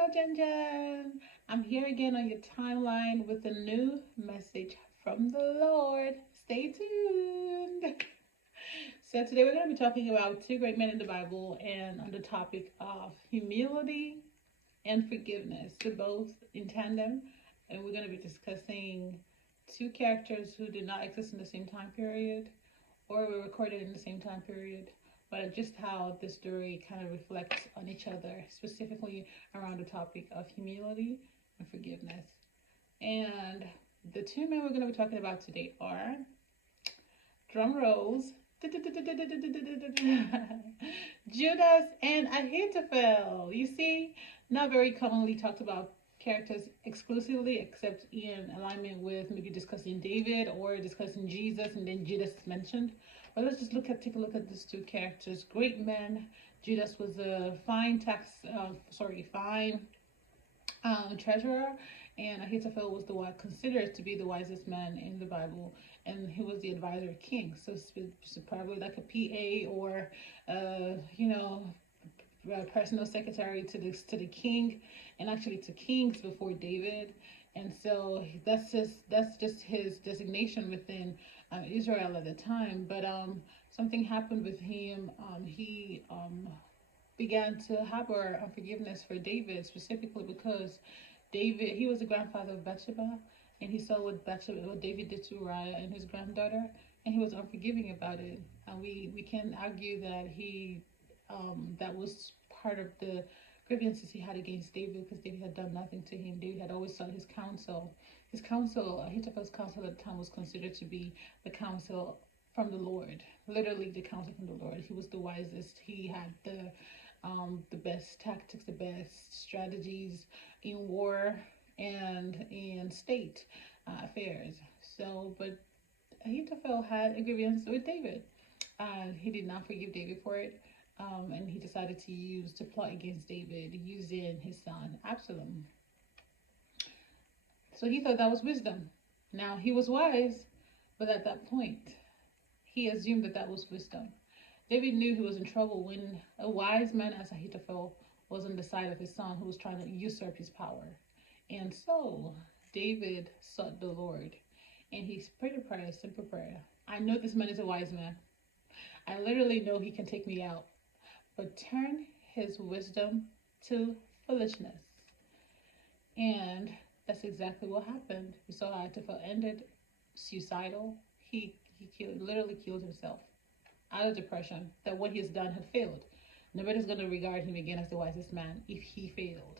girl Jen Jen. I'm here again on your timeline with a new message from the Lord. Stay tuned. So, today we're going to be talking about two great men in the Bible and on the topic of humility and forgiveness. They're both in tandem, and we're going to be discussing two characters who did not exist in the same time period or were recorded in the same time period, but just how the story kind of reflects on each other, specifically around the topic of humility and forgiveness. And the two men we're going to be talking about today are, drum rolls, Judas and Ahithophel. You see, not very commonly talked about characters exclusively, except in alignment with maybe discussing David or discussing Jesus, and then Judas is mentioned. But let's just take a look at these two characters. Great men. Judas was a fine treasurer, and Ahithophel was the one considered to be the wisest man in the Bible, and he was the advisor of kings. So it's probably like a PA or, personal secretary to the king, and actually to kings before David. And so that's just his designation within Israel at the time. But something happened with him. He began to harbor unforgiveness for David, specifically because he was the grandfather of Bathsheba, and he saw what David did to Uriah and his granddaughter, and he was unforgiving about it. And we can argue that that was part of the grievances he had against David, because David had done nothing to him. David had always sought his counsel. Ahithophel's counsel at the time was considered to be the counsel from the Lord, literally the counsel from the Lord. He was the wisest. He had the best tactics, the best strategies in war and in state affairs. So, but Ahithophel had a grievance with David. He did not forgive David for it, and he decided to plot against David using his son Absalom. So he thought that was wisdom. Now he was wise, but at that point, he assumed that was wisdom. David knew he was in trouble when a wise man as Ahithophel was on the side of his son, who was trying to usurp his power. And so David sought the Lord, and he prayed a prayer, a simple prayer. I know this man is a wise man. I literally know he can take me out, but turn his wisdom to foolishness. And that's exactly what happened. We saw Ahithophel ended suicidal. He literally killed himself out of depression, that what he has done had failed. Nobody's going to regard him again as the wisest man if he failed.